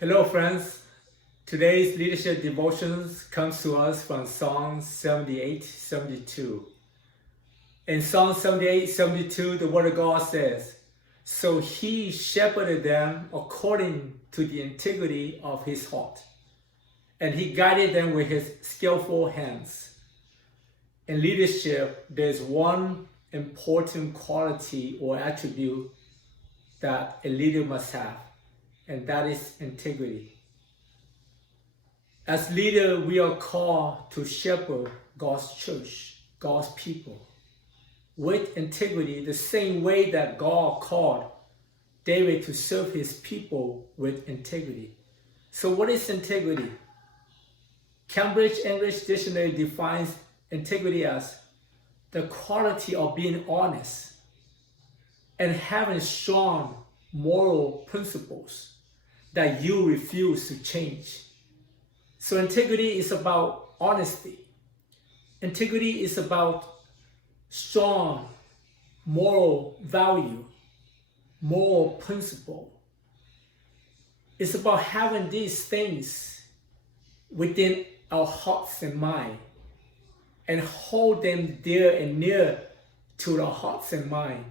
Hello friends, today's leadership devotions comes to us from Psalm 78-72. In Psalm 78-72, the word of God says, "So he shepherded them according to the integrity of his heart, and he guided them with his skillful hands." In leadership, there's one important quality or attribute that a leader must have, and that is integrity. As leader, we are called to shepherd God's church, God's people, with integrity, the same way that God called David to serve his people with integrity. So what is integrity? Cambridge English Dictionary defines integrity as the quality of being honest and having strong moral principles that you refuse to change. So integrity is about honesty. Integrity is about strong moral value, moral principle. It's about having these things within our hearts and mind and hold them dear and near to our hearts and mind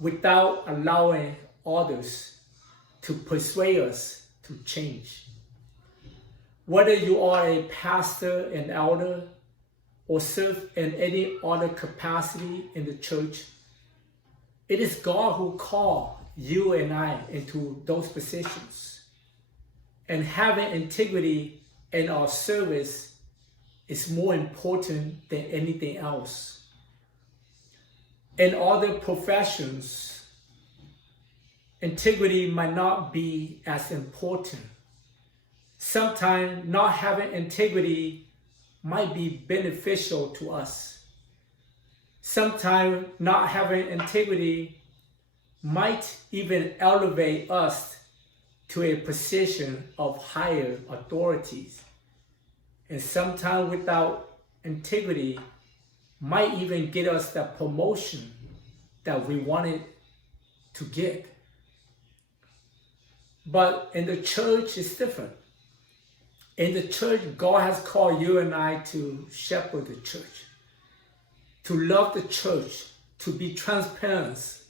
without allowing others to persuade us to change. Whether you are a pastor, an elder, or serve in any other capacity in the church, it is God who called you and I into those positions. And having integrity in our service is more important than anything else. In other professions, integrity might not be as important. Sometimes not having integrity might be beneficial to us. Sometimes not having integrity might even elevate us to a position of higher authorities. And sometimes without integrity might even get us the promotion that we wanted to get. But in the church, it's different. In the church, God has called you and I to shepherd the church, to love the church, to be transparent,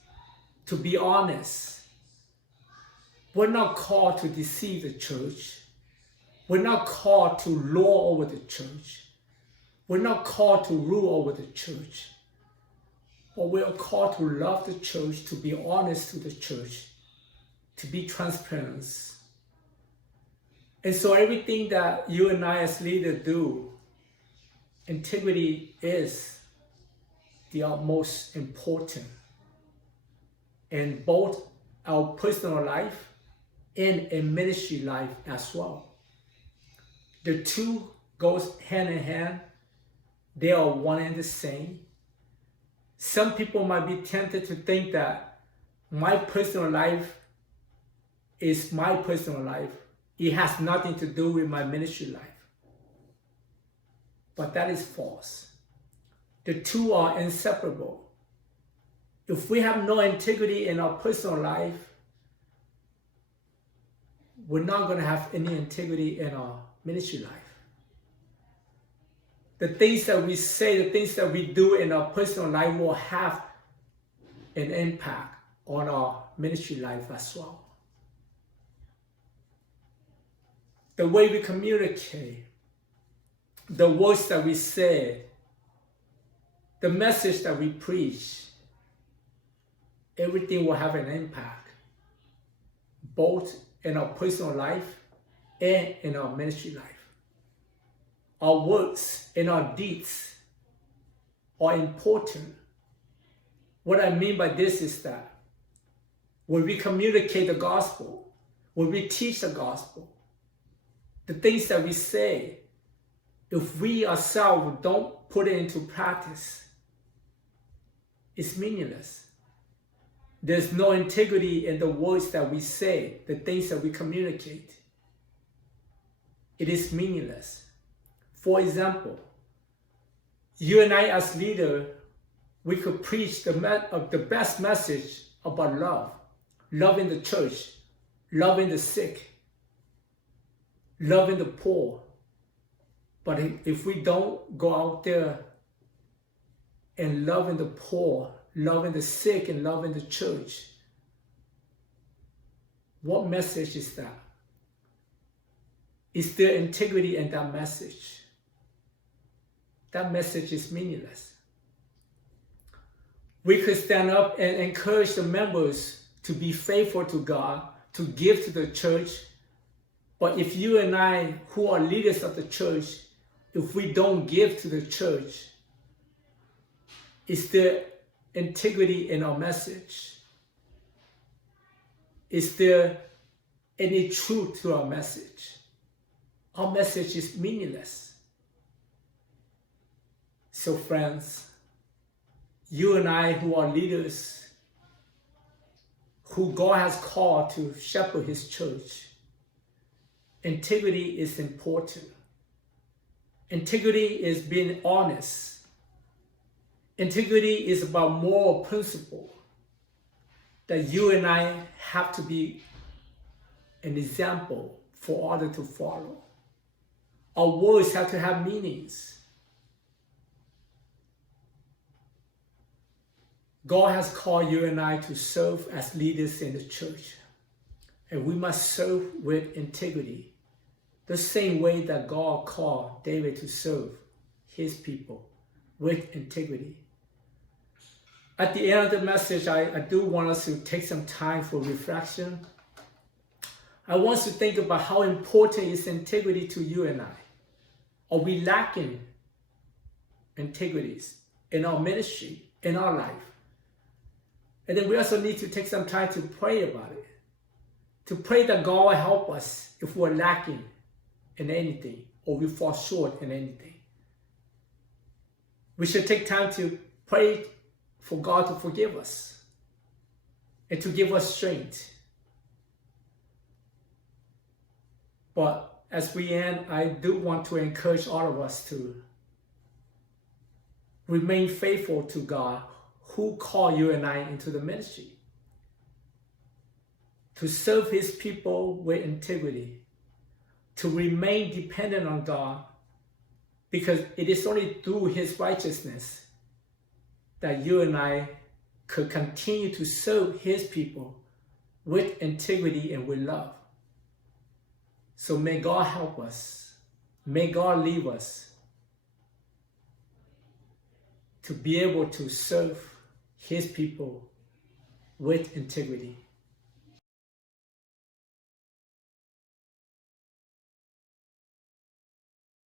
to be honest. We're not called to deceive the church. We're not called to lord over the church. We're not called to rule over the church. But we are called to love the church, to be honest to the church, to be transparent. And so everything that you and I as leaders do, integrity is the utmost important in both our personal life and in ministry life as well. The two goes hand in hand. They are one and the same. Some people might be tempted to think that my personal life is my personal life. It has nothing to do with my ministry life. But that is false. The two are inseparable. If we have no integrity in our personal life, we're not going to have any integrity in our ministry life. The things that we say, the things that we do in our personal life will have an impact on our ministry life as well. The way we communicate, the words that we say, the message that we preach, everything will have an impact, both in our personal life and in our ministry life. Our words and our deeds are important. What I mean by this is that when we communicate the gospel, when we teach the gospel, the things that we say, if we ourselves don't put it into practice, it's meaningless. There's no integrity in the words that we say, the things that we communicate. It is meaningless. For example, you and I as leader, we could preach the best message about love, loving the church, loving the sick, loving the poor. But if we don't go out there and loving the poor, loving the sick, and loving the church, what message is that? Is there integrity in that message? That message is meaningless. We could stand up and encourage the members to be faithful to God, to give to the church. But if you and I, who are leaders of the church, if we don't give to the church, is there integrity in our message? Is there any truth to our message? Our message is meaningless. So friends, you and I who are leaders, who God has called to shepherd his church, integrity is important. Integrity is being honest. Integrity is about moral principle that you and I have to be an example for others to follow. Our words have to have meanings. God has called you and I to serve as leaders in the church. And we must serve with integrity, the same way that God called David to serve his people with integrity. At the end of the message, I do want us to take some time for reflection. I want us to think about how important is integrity to you and I. Are we lacking integrities in our ministry, in our life? And then we also need to take some time to pray about it. To pray that God will help us if we're lacking in anything or we fall short in anything. We should take time to pray for God to forgive us and to give us strength. But as we end, I do want to encourage all of us to remain faithful to God who called you and I into the ministry. To serve his people with integrity. To remain dependent on God, because it is only through his righteousness that you and I could continue to serve his people with integrity and with love. So may God help us. May God lead us to be able to serve his people with integrity.